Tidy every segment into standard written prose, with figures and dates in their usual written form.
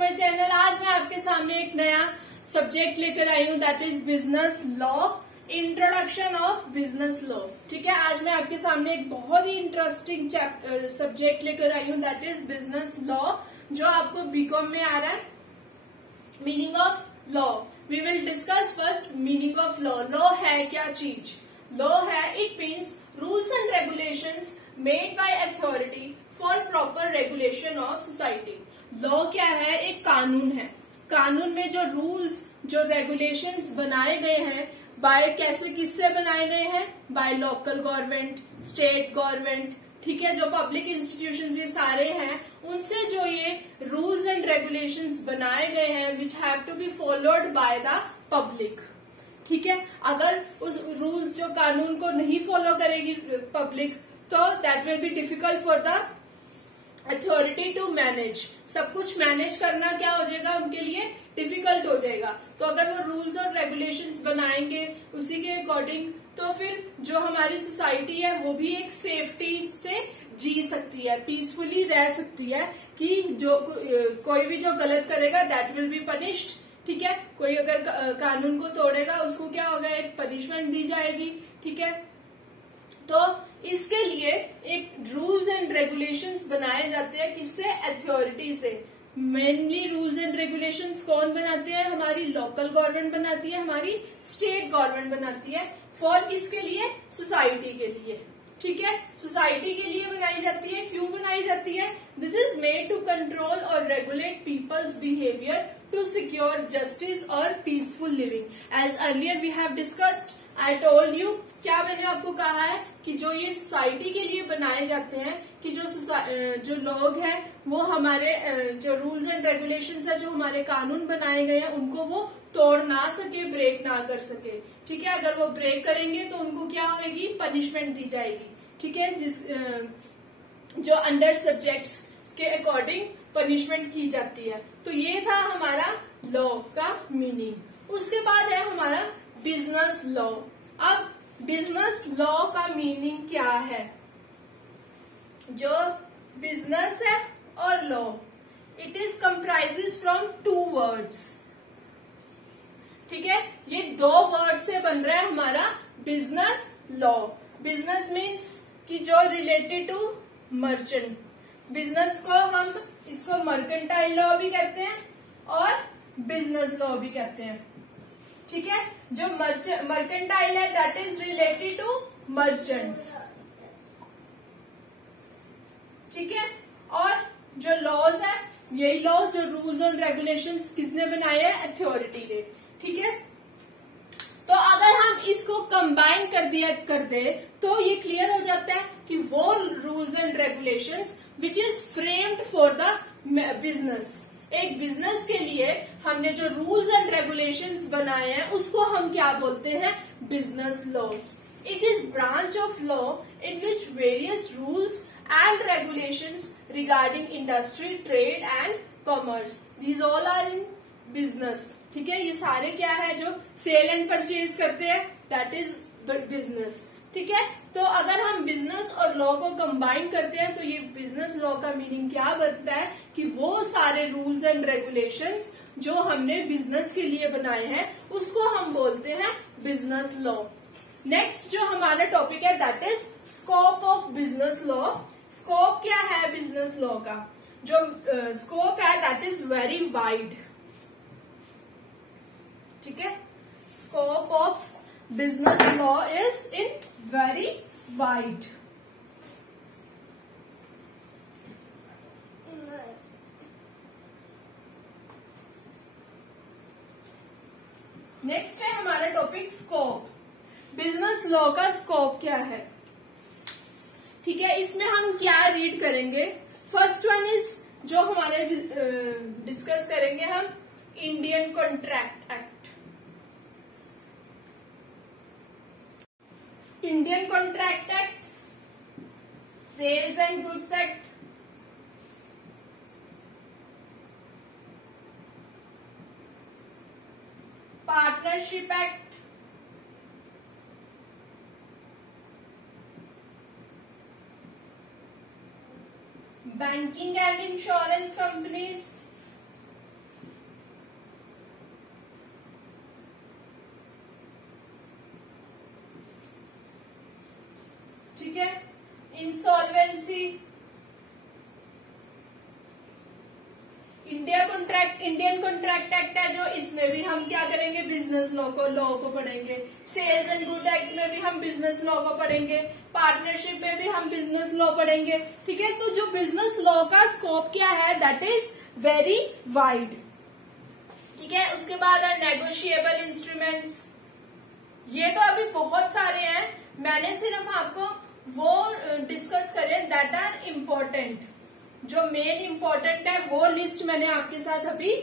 My channel. आज मैं आपके सामने एक नया सब्जेक्ट लेकर आई हूँ, that is business law, introduction of business law. ठीक है, आज मैं आपके सामने एक बहुत ही इंटरेस्टिंग सब्जेक्ट लेकर आई हूँ, दैट इज बिजनेस लॉ, जो आपको बीकॉम में आ रहा है। Meaning of law, we will discuss first meaning of law. Law है क्या चीज? लॉ है, it means rules and regulations made by authority for proper regulation of society. Law क्या है? एक कानून है। कानून में जो रूल्स, जो रेगुलेशंस बनाए गए हैं, बाय कैसे, किससे बनाए गए हैं? By local government, state government, ठीक है, जो पब्लिक इंस्टीट्यूशंस ये सारे हैं, उनसे जो ये रूल्स एंड रेगुलेशंस बनाए गए हैं, which have to be followed by the public. ठीक है, अगर उस रूल्स, जो कानून को नहीं फॉलो करेगी पब्लिक, तो that will be difficult for the authority to manage. सब कुछ मैनेज करना क्या हो जाएगा उनके लिए? डिफिकल्ट हो जाएगा। तो अगर वो रूल्स और रेगुलेशंस बनाएंगे उसी के अकॉर्डिंग, तो फिर जो हमारी सोसाइटी है वो भी एक सेफ्टी से जी सकती है, पीसफुली रह सकती है, कि जो कोई भी जो गलत करेगा दैट विल बी पनिश्ड। ठीक है, कोई अगर कानून को तोड़ेगा उसको क्या होगा? एक पनिशमेंट दी जाएगी। ठीक है, तो इसके लिए एक रूल्स एंड रेगुलेशंस बनाए जाते हैं, किससे? अथॉरिटी से। मेनली रूल्स एंड रेगुलेशंस कौन बनाते हैं? हमारी लोकल गवर्नमेंट बनाती है, हमारी स्टेट गवर्नमेंट बनाती है। फॉर किसके लिए? सोसाइटी के लिए। ठीक है, सोसाइटी के लिए बनाई जाती है। क्यों बनाई जाती है? This is made to control और regulate people's behaviour to secure justice और peaceful living. As earlier we have discussed, I told you, क्या मैंने आपको कहा है कि जो ये सोसाइटी के लिए बनाए जाते हैं, कि जो लोग हैं वो हमारे जो रूल्स एंड रेगुलेशंस है, जो हमारे कानून बनाए गए हैं, उनको वो तोड़ ना सके, ब्रेक ना कर सके। ठीक है, अगर वो ब्रेक करेंगे तो उनको क्या होगी? पनिशमेंट दी जाएगी। ठीक है, जो अंडर सब्जेक्ट्स के अकॉर्डिंग पनिशमेंट की जाती है। तो ये था हमारा लॉ का मीनिंग। उसके बाद है हमारा बिजनेस लॉ। अब बिजनेस लॉ का मीनिंग क्या है? जो बिजनेस है और law, it is comprises from two words. ठीक है, ये दो वर्ड से बन रहा है हमारा बिजनेस लॉ। बिजनेस मीन्स कि जो रिलेटेड टू मर्चेंट। बिजनेस को हम इसको मर्केंटाइल लॉ भी कहते हैं और बिजनेस लॉ भी कहते हैं। ठीक है, जो मर्केंटाइल है that is related to merchants. ठीक है, और जो लॉज है, यही लॉ, जो रूल्स एंड रेगुलेशंस किसने बनाए हैं? अथॉरिटी ने। ठीक है, तो अगर हम इसको कंबाइन कर दे तो ये क्लियर हो जाता है कि वो rules and regulations which is framed for the business. एक बिजनेस के लिए हमने जो रूल्स एंड रेगुलेशंस बनाए हैं उसको हम क्या बोलते हैं? Business laws. It is branch of law in which various rules and regulations regarding industry, trade and commerce. These all are in business. ठीक है, ये सारे क्या है? जो सेल एंड परचेज करते हैं, that is business. ठीक है, तो अगर हम बिजनेस और लॉ को कंबाइन करते हैं तो ये बिजनेस लॉ का मीनिंग क्या बनता है? कि वो सारे रूल्स एंड रेगुलेशंस जो हमने बिजनेस के लिए बनाए हैं उसको हम बोलते हैं बिजनेस लॉ। नेक्स्ट जो हमारा टॉपिक है that is scope of business law. Scope क्या है बिजनेस लॉ का? जो स्कोप है दैट इज वेरी वाइड। ठीक है, scope of business law is in very wide. Next है हमारा टॉपिक स्कोप। बिजनेस लॉ का स्कोप क्या है? ठीक है, इसमें हम क्या रीड करेंगे? फर्स्ट वन इज जो हमारे डिस्कस करेंगे हम, Indian contract act. Indian contract act, sales and goods act, partnership act, banking and insurance companies, insolvency, Indian contract act है जो, इसमें भी हम क्या करेंगे, बिजनेस लॉ को पढ़ेंगे। सेल्स एंड गुड एक्ट में भी हम बिजनेस लॉ को पढ़ेंगे। पार्टनरशिप में भी हम बिजनेस लॉ पढ़ेंगे। ठीक है, तो जो बिजनेस लॉ का स्कोप क्या है, दैट इज वेरी वाइड। ठीक है, उसके बाद है नेगोशिएबल इंस्ट्रूमेंट्स। ये तो अभी बहुत सारे हैं, मैंने सिर्फ आपको वो डिस्कस करे दैट आर इम्पोर्टेंट, जो मेन इम्पोर्टेंट है वो लिस्ट मैंने आपके साथ अभी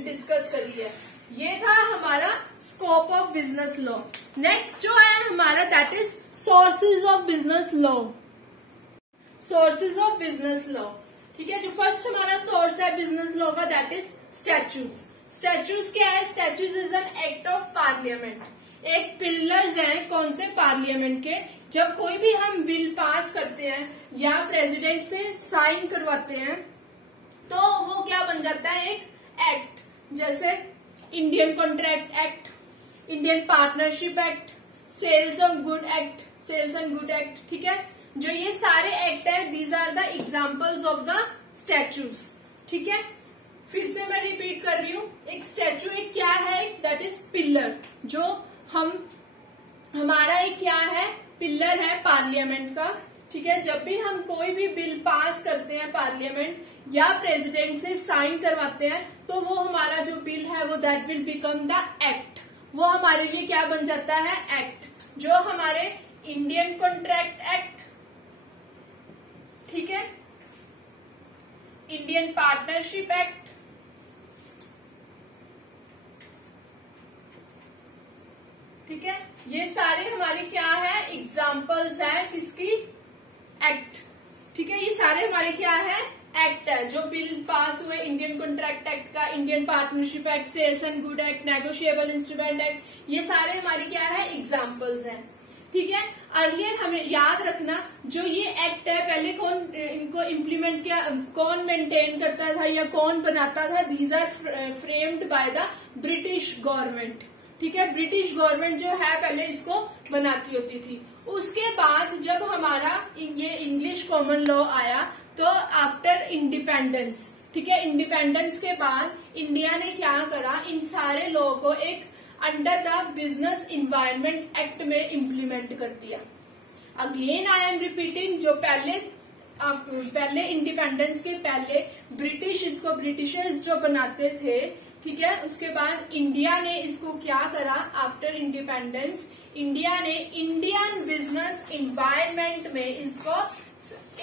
डिस्कस करी है। ये था हमारा scope of business law. Next जो है हमारा that is sources of business law. Sources of business law, ठीक है, जो फर्स्ट हमारा सोर्स है बिजनेस लॉ का दैट इज स्टैट्यूट्स। स्टैट्यूट्स क्या है, statutes is an act of parliament. एक पिलर्स हैं कौन से, पार्लियामेंट के। जब कोई भी हम बिल पास करते हैं या प्रेसिडेंट से साइन करवाते हैं तो वो क्या बन जाता है, एक एक्ट। जैसे Indian contract act, Indian partnership act, sales and good act. ठीक है, जो ये सारे एक्ट है these are the examples of the statutes. ठीक है, फिर से मैं रिपीट कर रही हूँ, एक स्टैच्यू एक क्या है, दैट इज पिलर। जो हमारा एक क्या है, पिलर है पार्लियामेंट का। ठीक है, जब भी हम कोई भी बिल पास करते हैं पार्लियामेंट या प्रेसिडेंट से साइन करवाते हैं तो वो हमारा जो बिल है वो that will become the act. वो हमारे लिए क्या बन जाता है, एक्ट। जो हमारे इंडियन कॉन्ट्रैक्ट एक्ट, ठीक है, इंडियन पार्टनरशिप एक्ट, ठीक है, ये सारे हमारे क्या है, एग्जाम्पल्स है किसकी, एक्ट। ठीक है, ये सारे हमारे क्या है, एक्ट है जो बिल पास हुए, इंडियन कॉन्ट्रैक्ट एक्ट का, Indian partnership act, sales and good act, negotiable instrument act, ये सारे हमारे क्या है, एग्जाम्पल्स हैं। ठीक है, अर्लियर हमें याद रखना जो ये एक्ट है पहले कौन इनको इम्प्लीमेंट किया, कौन मेंटेन करता था या कौन बनाता था, these are framed by the British government. ठीक है, ब्रिटिश गवर्नमेंट जो है पहले इसको बनाती होती थी। उसके बाद जब हमारा ये इंग्लिश कॉमन लॉ आया तो आफ्टर इंडिपेंडेंस, ठीक है, इंडिपेंडेंस के बाद इंडिया ने क्या करा, इन सारे लॉ को एक under the business environment act में इम्प्लीमेंट कर दिया। अगेन आई एम रिपीटिंग, जो पहले इंडिपेंडेंस के पहले ब्रिटिशर्स जो बनाते थे, ठीक है, उसके बाद इंडिया ने इसको क्या करा, आफ्टर इंडिपेंडेंस इंडिया ने इंडियन बिजनेस इन्वायरमेंट में इसको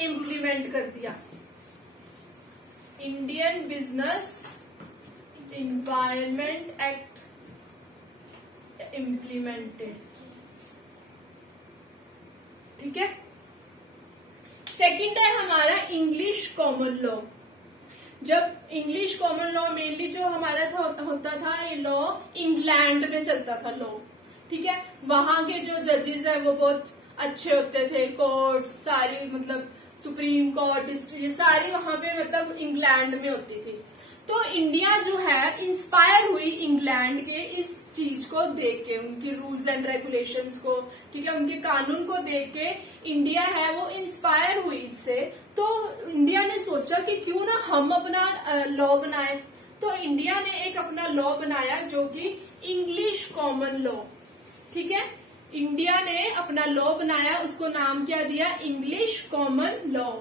इम्प्लीमेंट कर दिया। Indian business environment act implemented. ठीक है, सेकंड है हमारा इंग्लिश कॉमन लॉ। जब इंग्लिश कॉमन लॉ मेनली जो हमारा होता था, ये लॉ इंग्लैंड में चलता था लॉ। ठीक है, वहां के जो जजेस है वो बहुत अच्छे होते थे, कोर्ट सारी मतलब सुप्रीम कोर्ट ये सारी वहां पे मतलब इंग्लैंड में होती थी। तो इंडिया जो है इंस्पायर हुई इंग्लैंड के इस चीज को देख के, उनकी रूल्स एंड रेगुलेशंस को, ठीक है, उनके कानून को देख के इंडिया है वो इंस्पायर हुई इससे। तो इंडिया ने सोचा कि क्यों ना हम अपना लॉ बनाए। तो इंडिया ने एक अपना लॉ बनाया जो कि इंग्लिश कॉमन लॉ। ठीक है, इंडिया ने अपना लॉ बनाया, उसको नाम क्या दिया, English common law.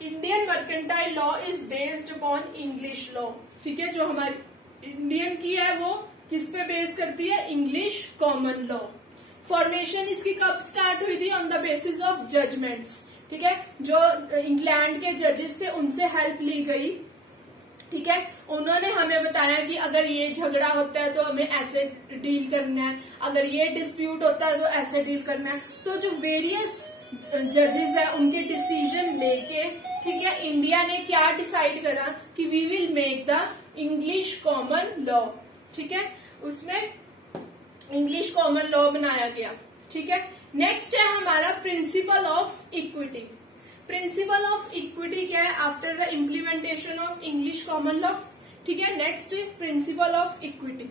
Indian mercantile law is based upon English law. ठीक है, जो हमारी इंडियन की है वो किस पे बेस करती है, इंग्लिश कॉमन लॉ। फॉर्मेशन इसकी कब स्टार्ट हुई थी, on the basis of judgments. ठीक है, जो इंग्लैंड के जजेस थे उनसे हेल्प ली गई। ठीक है, उन्होंने हमें बताया कि अगर ये झगड़ा होता है तो हमें ऐसे डील करना है, अगर ये डिस्प्यूट होता है तो ऐसे डील करना है। तो जो वेरियस जजेस है उनके डिसीजन लेके, ठीक है, इंडिया ने क्या डिसाइड करा कि we will make the English common law. ठीक है, उसमें इंग्लिश कॉमन लॉ बनाया गया। ठीक है, नेक्स्ट है हमारा principle of equity. Principle of equity क्या है, after the implementation of English common law. ठीक है, नेक्स्ट प्रिंसिपल ऑफ इक्विटी।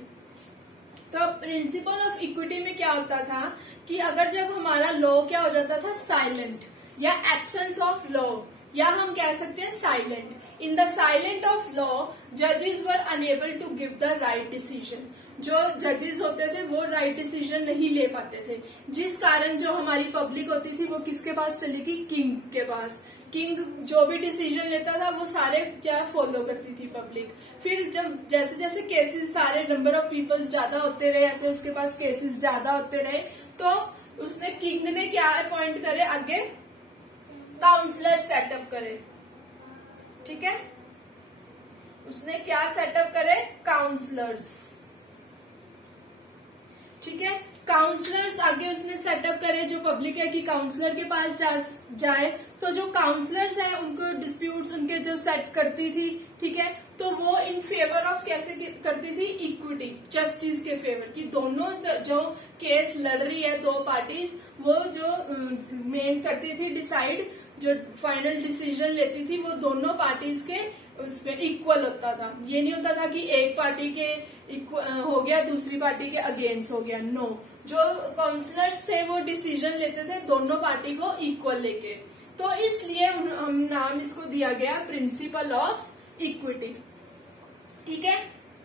तो प्रिंसिपल ऑफ इक्विटी में क्या होता था कि अगर जब हमारा लॉ क्या हो जाता था, साइलेंट, या एब्सेंस ऑफ लॉ, या हम कह सकते हैं silent. In the silent of law जजेस were unable to give the right decision. जो जजेस होते थे वो राइट डिसीजन नहीं ले पाते थे, जिस कारण जो हमारी पब्लिक होती थी वो किसके पास चली गई, किंग के पास। किंग जो भी डिसीजन लेता था वो सारे क्या फॉलो करती थी पब्लिक। फिर जब जैसे जैसे केसेस, सारे नंबर ऑफ पीपल्स ज्यादा होते रहे, ऐसे उसके पास केसेस ज्यादा होते रहे, तो उसने किंग ने क्या अपॉइंट करे, आगे काउंसलर सेटअप करे। ठीक है, उसने क्या सेटअप करे, काउंसलर्स। ठीक है, काउंसलर्स आगे उसने सेटअप करे। जो पब्लिक है कि काउंसलर के पास जाए, तो जो काउंसलर्स हैं उनको डिस्प्यूट्स उनके जो सेट करती थी, ठीक है, तो वो इन फेवर ऑफ कैसे करती थी, इक्विटी, जस्टिस के फेवर, कि दोनों जो केस लड़ रही है दो पार्टीज, वो जो मेन करती थी डिसाइड, जो फाइनल डिसीजन लेती थी वो दोनों पार्टीज के उसमें इक्वल होता था। ये नहीं होता था कि एक पार्टी के हो गया दूसरी पार्टी के अगेंस्ट हो गया, नो। जो काउंसलर्स थे वो डिसीजन लेते थे दोनों पार्टी को इक्वल लेके, तो इसलिए हम नाम इसको दिया गया प्रिंसिपल ऑफ इक्विटी। ठीक है,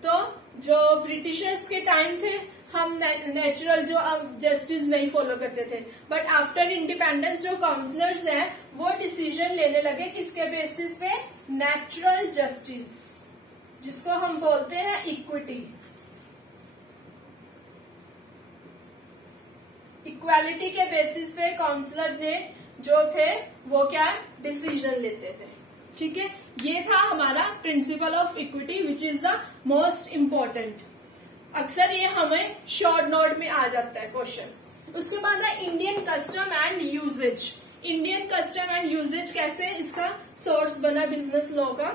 तो जो ब्रिटिशर्स के टाइम थे हम नेचुरल जो जस्टिस नहीं फॉलो करते थे, बट आफ्टर इंडिपेंडेंस जो काउंसलर्स हैं वो डिसीजन लेने लगे किसके बेसिस पे, नेचुरल जस्टिस, जिसको हम बोलते हैं इक्विटी, इक्वालिटी के बेसिस पे काउंसलर ने जो थे वो क्या डिसीजन लेते थे। ठीक है, ये था हमारा principle of equity which is the most important. अक्सर ये हमें शॉर्ट नोट में आ जाता है क्वेश्चन। उसके बाद है Indian custom and usages. Indian custom and usages कैसे इसका सोर्स बना बिजनेस लॉ का।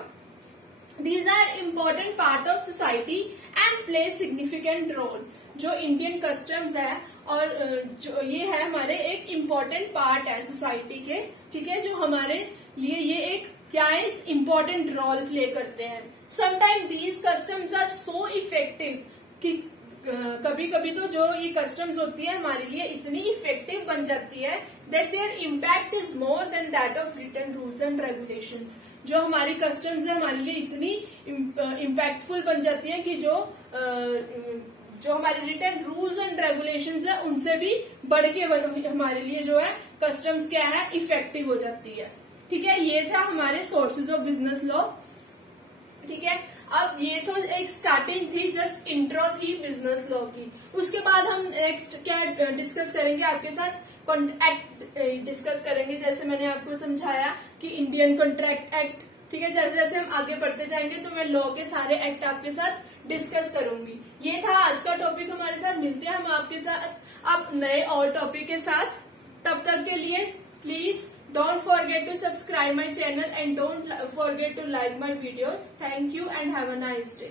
These are important part of society and play significant role. जो इंडियन कस्टम्स है और जो ये है हमारे एक इम्पोर्टेंट पार्ट है सोसाइटी के, ठीक है, जो हमारे लिए ये एक क्या है, इम्पोर्टेंट रोल प्ले करते हैं। Sometime these customs are so effective कि कभी कभी तो जो ये कस्टम्स होती है हमारे लिए इतनी इफेक्टिव बन जाती है that their impact is more than that of written rules and regulations. जो हमारी कस्टम्स है हमारे लिए इतनी इम्पैक्टफुल बन जाती है कि जो हमारे रिटन रूल्स एंड रेगुलेशंस है उनसे भी बढ़ के हमारे लिए जो है कस्टम्स क्या है, इफेक्टिव हो जाती है। ठीक है, ये था हमारे सोर्सेज ऑफ बिजनेस लॉ। ठीक है, अब ये तो एक स्टार्टिंग थी, जस्ट इंट्रो थी बिजनेस लॉ की। उसके बाद हम नेक्स्ट क्या डिस्कस करेंगे आपके साथ, कॉन्ट्रैक्ट डिस्कस करेंगे। जैसे मैंने आपको समझाया कि इंडियन कॉन्ट्रैक्ट एक्ट, ठीक है, जैसे जैसे हम आगे बढ़ते जाएंगे तो मैं लॉ के सारे एक्ट आपके साथ डिस्कस करूंगी। ये था आज का टॉपिक हमारे साथ। मिलते हैं हम आपके साथ अब नए और टॉपिक के साथ। तब तक के लिए please don't forget to subscribe my channel and don't forget to like my videos. Thank you and have a nice day.